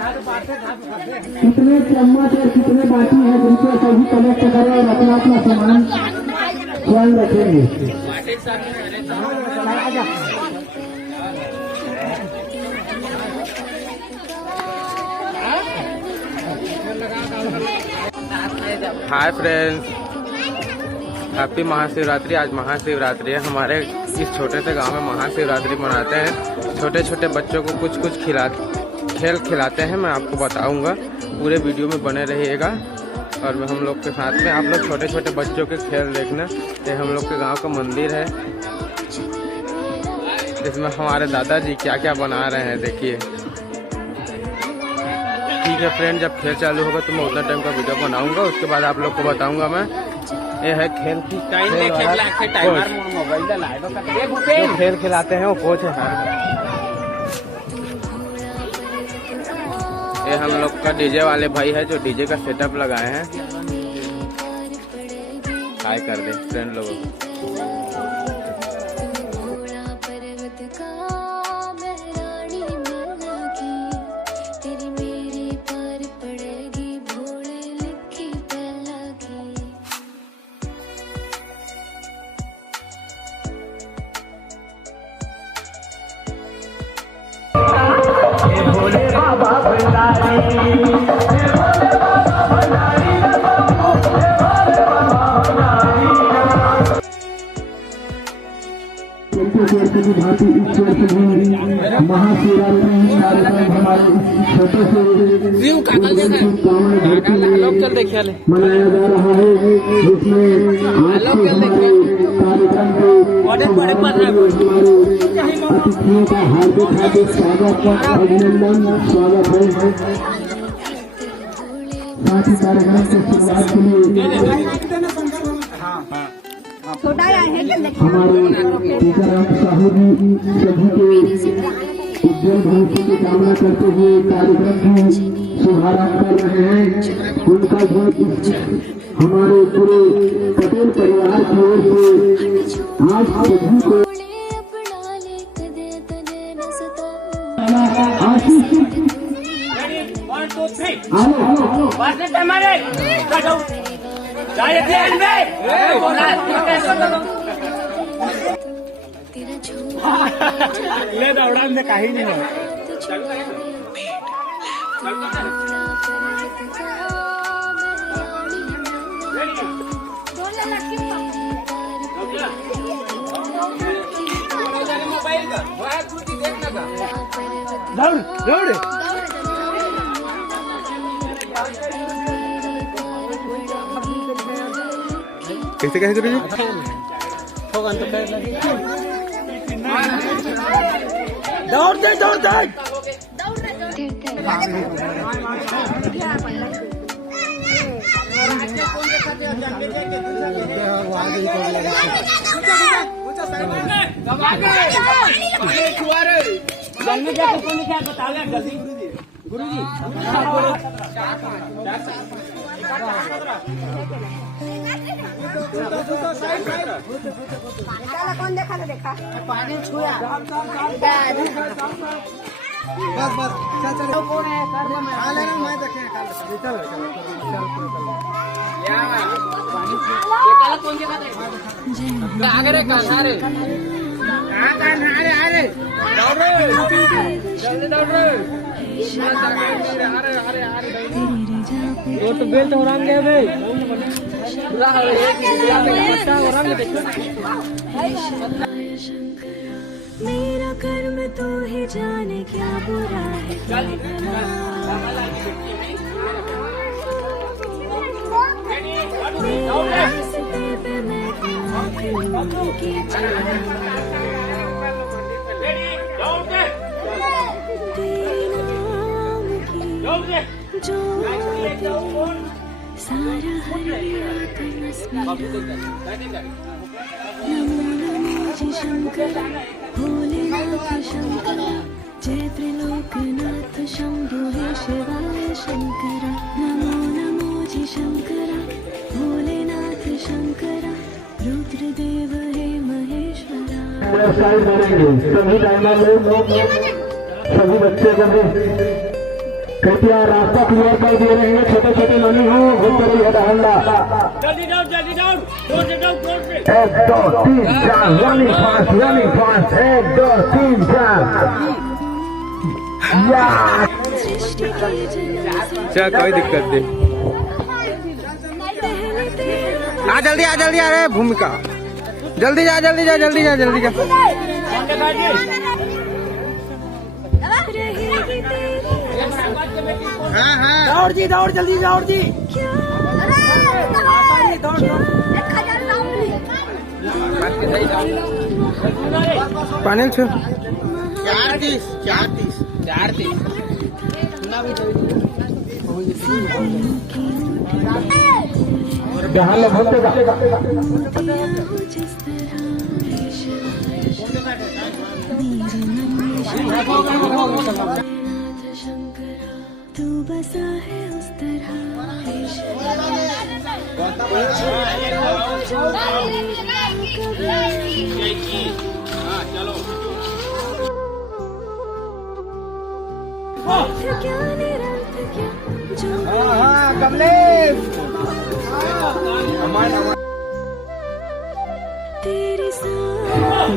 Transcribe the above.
कितने चम्मच और कितने बाटी है जिनको सभी कलेक्ट करें और अपना अपना सामान ध्यान रखेंगे। Hi friends, happy Mahashivratri. आज महाशिवरात्रि है। हमारे इस छोटे से गांव में महाशिवरात्रि मनाते हैं। छोटे छोटे बच्चों को कुछ खेल खिलाते हैं। मैं आपको बताऊंगा, पूरे वीडियो में बने रहिएगा और हम लोग के साथ में आप लोग छोटे छोटे बच्चों के खेल देखना। ये हम लोग के गांव का मंदिर है जिसमें हमारे दादाजी क्या क्या बना रहे हैं, देखिए। ठीक है फ्रेंड, जब खेल चालू होगा तो मैं उतना टाइम का वीडियो बनाऊंगा, उसके बाद आप लोग को बताऊंगा मैं। ये है खेल की खेल खिलाते हैं वो कोच है। ये हम लोग का डीजे वाले भाई है जो डीजे का सेटअप लगाए हैं। हाय कर दे फ्रेंड लोगों को। भोले बाबा भंडारी, भांति इस वर्ष भी महाशिवरात्रि कार्यक्रम हमारे छोटे से मनाया जा रहा है, जिसमें आज के हमारे कार्यक्रम के अतिथियों का हार्दिक स्वागत अभिनंदन स्वागत है। साथ ही कार्यक्रम की शुरुआत के लिए हमारे टीकाराम साहू जी सभी के उज्जवल भविष्य की कामना करते हुए कार्यक्रम की शुभारंभ कर रहे हैं। उनका भी हमारे पूरे पटेल परिवार की ओर से आज सभी को ले दौड़ा में काही नहीं है। दौड़ कैसे करोगे? दौड़ दे गुरुजी कौन देखा पानी छुआ बस चल कौन है मैं देखे चल कौन तो बेल्ट हो रंग है भाई मेरा कर्म तो ही जाने क्या बुरा है। रास्ते पे मैं की जो सारा नमो नमो जी शंकर भोलेनाथ शंकर जय त्रिलोकनाथ शंभो हे शिवाय शंकर। नमो नमो जी शंकर भोलेनाथ शंकर रुद्रदेव हे महेश्वरा। सभी बच्चे को कृपया रास्ता क्लियर कर दिए रहेंगे, छोटे छोटे ननी हो घूमते रहिए हल्ला। जल्दी जाओ जल्दी जाओ, जोर से जाओ, जोर से। 1 2 3 4 रनिंग फास्ट 1 2 3 4 या चल कोई दिक्कत नहीं। आ जल्दी आ रे भूमिका, जल्दी जा जल्दी जा जल्दी जा जल्दी जा। हाँ हाँ दौड़ जी दौड़, जल्दी दौड़ जी। पानी छो 4:30 जहाँ लोग होते तू बसा है उस तरह क्या निरंत क्या जो तेरे साथ